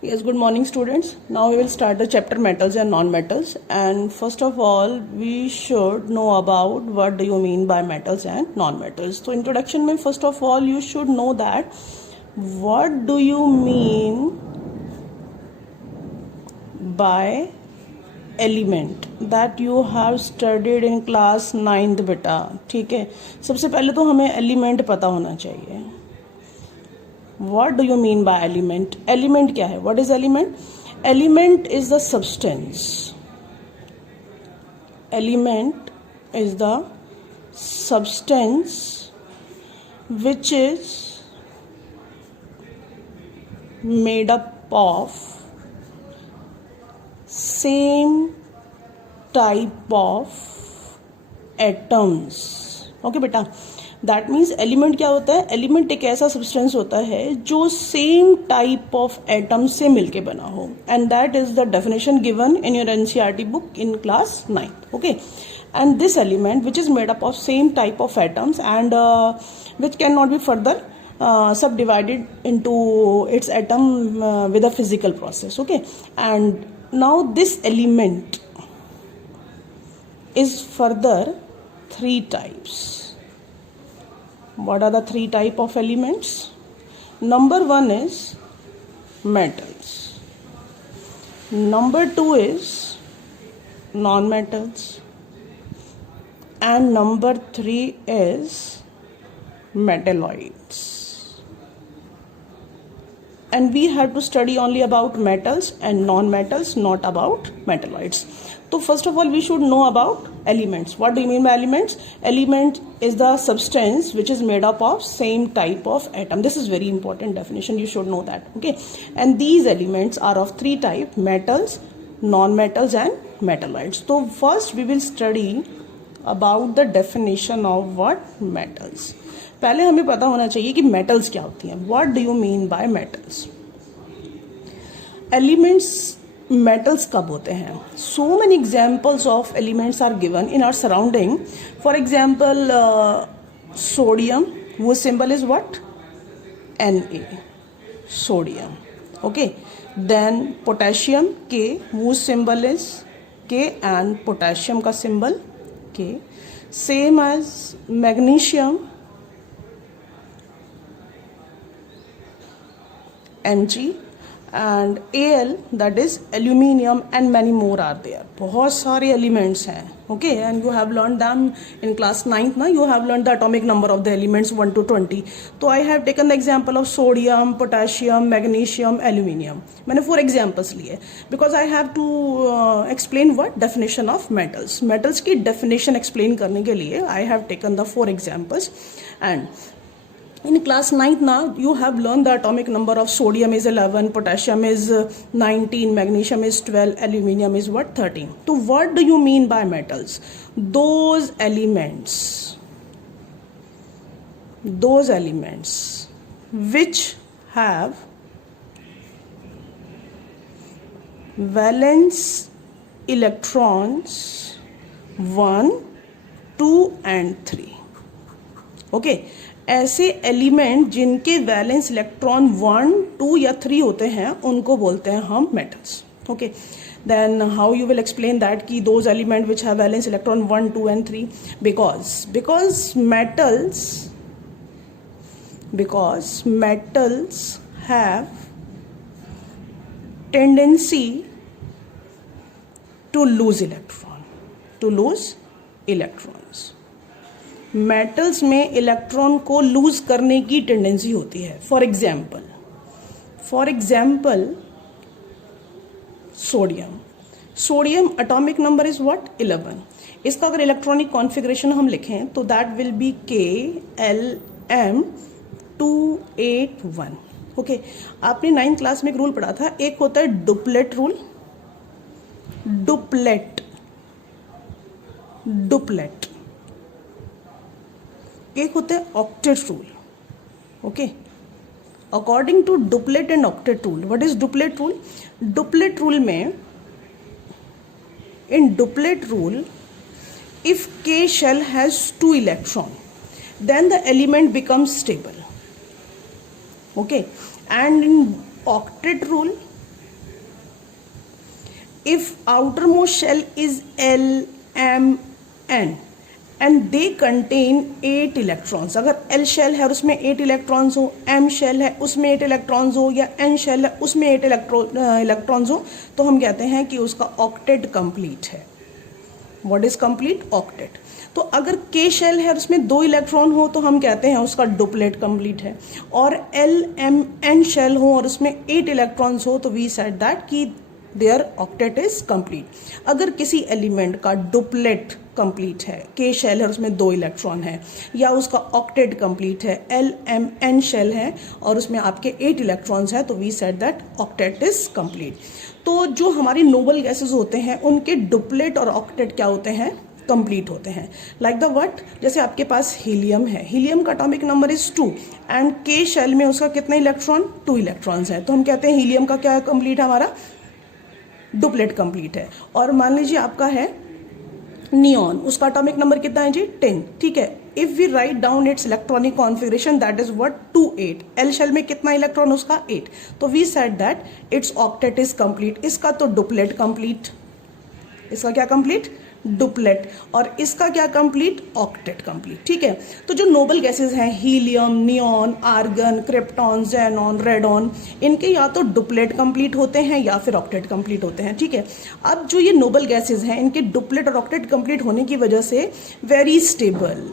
Yes, good morning students. Now we will start the chapter metals and non-metals, and first of all we should know about what do you mean by metals and non-metals. So introduction में first of all you should know that what do you mean by element that you have studied in class 9th बेटा. ठीक है, सबसे पहले तो हमें element पता होना चाहिए. What do you mean bye element? Element क्या है? What is element? Element is the substance. Element is the substance which is made up of same type of atoms. Okay बेटा, दैट मीन्स एलिमेंट क्या होता है? Element एक ऐसा substance होता है जो सेम टाइप ऑफ एटम से मिलके बना हो, and that is the definition given in your NCERT book in class 9th. Okay, and this element which is made up of same type of atoms and which can not be further subdivided into its atom with a physical process. Okay, and now this element is further three types. What are the three type of elements? Number one is metals. Number two is non-metals, and number three is metalloids. And we have to study only about metals and non-metals, not about metalloids. So first of all we should know about elements. What do you mean by elements? Element is the substance which is made up of same type of atom. This is very important definition, you should know that. Okay, and these elements are of three types: metals, non-metals and metalloids. So first we will study about the definition of what? Metals. पहले हमें पता होना चाहिए कि metals क्या होती हैं. What do you mean by metals? Elements metals कब होते हैं? So many examples of elements are given in our surrounding. For example sodium, वो symbol is what? Na, sodium. Okay, then potassium K, वो symbol is K and potassium का symbol K. Same as magnesium, Mg, and Al, that is aluminium, and many more are there. बहुत सारे elements हैं. Okay, and you have learned them in class 9th. Now you have learned the atomic number of the elements 1 to 20. So I have taken the example of sodium, potassium, magnesium, aluminium. मैंने 4 examples लिए because I have to explain what definition of metals. Metals की definition explain करने के लिए I have taken the 4 examples. And in class 9th now you have learned the atomic number of sodium is 11, potassium is 19, magnesium is 12, aluminium is what? 13. So what do you mean by metals? Those elements which have valence electrons 1, 2 and 3. Okay, ऐसे element जिनके valence electron 1, 2 या 3 होते हैं उनको बोलते हैं हम metals. Okay, then how you will explain that कि those element which have valence electron 1, 2 and 3? because metals have tendency to lose electrons. Metals में इलेक्ट्रॉन को लूज करने की टेंडेंसी होती है. For example sodium atomic number is what? 11. इसका अगर electronic configuration हम लिखें तो that will be KLm281. Okay, आपने 9th क्लास में एक रूल पढ़ा था, एक होता है डुप्लेट रूल. डुप्लेट एक होता है octet rule. Okay, according to duplet and octet rule, what is duplet rule? Duplet rule में, in duplet rule, if K shell has 2 electron, then the element becomes stable. Okay, and in octet rule, if outermost shell is L, M, N and they contain 8 electrons, अगर L shell है और उसमें 8 electrons हो, M shell है उसमें 8 electrons हो, या N shell है उसमें 8 इलेक्ट्रॉन्स हो, तो हम कहते हैं कि उसका ऑक्टेट कंप्लीट है. What is complete? ऑक्टेट. तो अगर K शेल है और उसमें 2 इलेक्ट्रॉन हो तो हम कहते हैं उसका डुप्लेट कंप्लीट है. और L, M, N शेल हो और उसमें 8 इलेक्ट्रॉन्स हो तो वी सेड दैट कि देयर ऑक्टेट इज कंप्लीट. अगर किसी एलिमेंट का डुप्लेट कंप्लीट है, K शेल है और उसमें 2 इलेक्ट्रॉन है, या उसका ऑक्टेट कंप्लीट है, L, M, N शेल है और उसमें आपके 8 इलेक्ट्रॉन्स है, तो we said that octet is complete. तो जो हमारी नोबल गैसेस होते हैं उनके डुप्लेट और ऑक्टेट क्या होते हैं? कंप्लीट होते हैं. Like the what? जैसे आपके पास हीलियम है, हीलियम का atomic number is 2 and K shell में उसका कितने इलेक्ट्रॉन? 2 इलेक्ट्रॉन्स है, तो हम कहते हैं हीलियम का क्या कंप्लीट है? हमारा डुप्लेट कंप्लीट है. और मान लीजिए आपका है नियॉन, उसका एटॉमिक नंबर कितना है जी? 10. ठीक है. If we write down its electronic configuration that is what? 2, 8. L shell में कितना इलेक्ट्रॉन? उसका 8. तो we said that its octet is complete. इसका तो डुप्लेट कंप्लीट. इसका क्या कंप्लीट? डुप्लेट. और इसका क्या कंप्लीट? Octet complete. ठीक है. तो जो नोबल गैसेस हैं helium, neon, argon, krypton, xenon, radon, इनके या तो डुप्लेट कंप्लीट होते हैं या फिर ऑक्टेट कंप्लीट होते हैं. ठीक है. अब जो ये नोबल गैसेस हैं इनके डुप्लेट और ऑक्टेट कंप्लीट होने की वजह से वेरी स्टेबल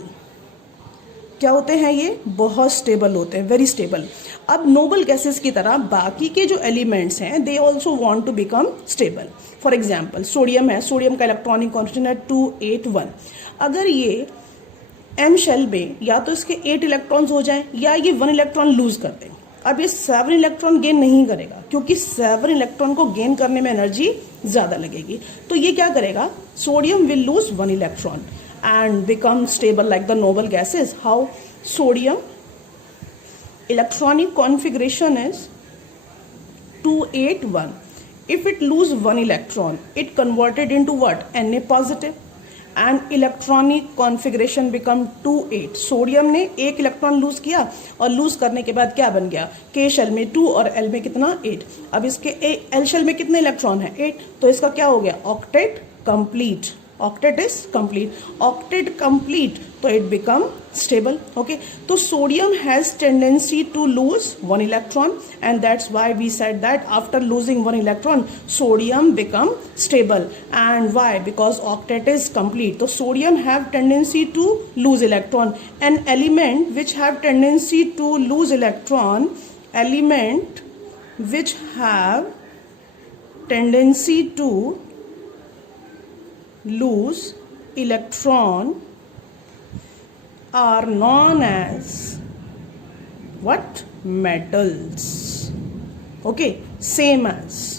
क्या होते हैं? ये बहुत स्टेबल होते हैं, वेरी स्टेबल. अब नोबल गैसेस की तरह बाकी के जो एलिमेंट्स हैं they also want to become stable. For example sodium है, सोडियम का इलेक्ट्रॉनिक कॉन्स्टेंट है 281. अगर ये M शेल में या तो इसके 8 इलेक्ट्रॉन्स हो जाएं या ये 1 इलेक्ट्रॉन लूज कर दें. अब ये 7 इलेक्ट्रॉन गेन नहीं करेगा क्योंकि 7 इलेक्ट्रॉन को गेन करने में एनर्जी ज्यादा लगेगी. तो ये क्या करेगा? Sodium will lose 1 electron and become stable like the noble gases. How? Sodium electronic configuration is 281. If it lose 1 electron, it converted into what? Na positive. And electronic configuration become 28. Sodium ने 1 electron lose किया और loose करने के बाद क्या बन गया? K shell में 2 और L में कितना? 8. अब इसके L शेल में कितने इलेक्ट्रॉन है? 8. तो इसका क्या हो गया? Octet complete. Octet is complete. Octet complete तो इट बिकम स्टेबल. ओके. तो sodium has tendency to lose 1 electron and that's why we said that after losing 1 electron sodium become stable. And why? Because octet is complete. तो sodium have tendency to lose electron. An element which have tendency to lose electron, element which have tendency to lose electron are known as what? Metals. Okay, same as